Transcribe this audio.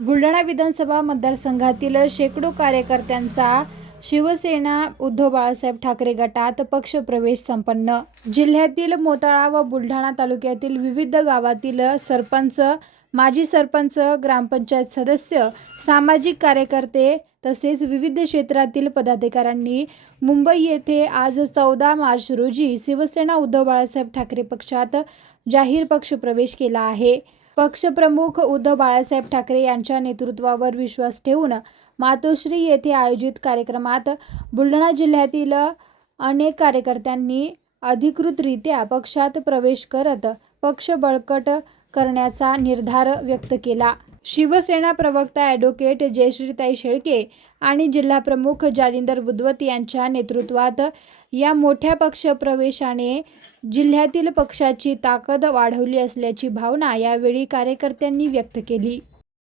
बुलढाणा विधानसभा मतदारसंघातील शेकडो कार्यकर्त्यांचा शिवसेना उद्धव बाळासाहेब ठाकरे गटात पक्षप्रवेश संपन्न। जिल्ह्यातील मोताळा व बुलढाणा तालुक्यातील विविध गावातील सरपंच, माजी सरपंच, ग्रामपंचायत सदस्य, सामाजिक कार्यकर्ते तसेच विविध क्षेत्रातील पदाधिकाऱ्यांनी मुंबई येथे आज 14 मार्च रोजी शिवसेना उद्धव बाळासाहेब ठाकरे पक्षात जाहीर पक्षप्रवेश केला आहे। पक्षप्रमुख उद्धव बाळासाहेब ठाकरे यांच्या नेतृत्वावर विश्वास ठेवून मातोश्री येथे आयोजित कार्यक्रमात बुलढाणा जिल्ह्यातील अनेक कार्यकर्त्यांनी अधिकृतरित्या पक्षात प्रवेश करत पक्ष बळकट करण्याचा निर्धार व्यक्त केला। शिवसेना प्रवक्ता ॲडव्होकेट जयश्रीताई शेळके आणि जिल्हाप्रमुख जालिंदर बुधवत यांच्या नेतृत्वात या मोठ्या पक्षप्रवेशाने जिल्ह्यातील पक्षाची ताकद वाढवली असल्याची भावना यावेळी कार्यकर्त्यांनी व्यक्त केली।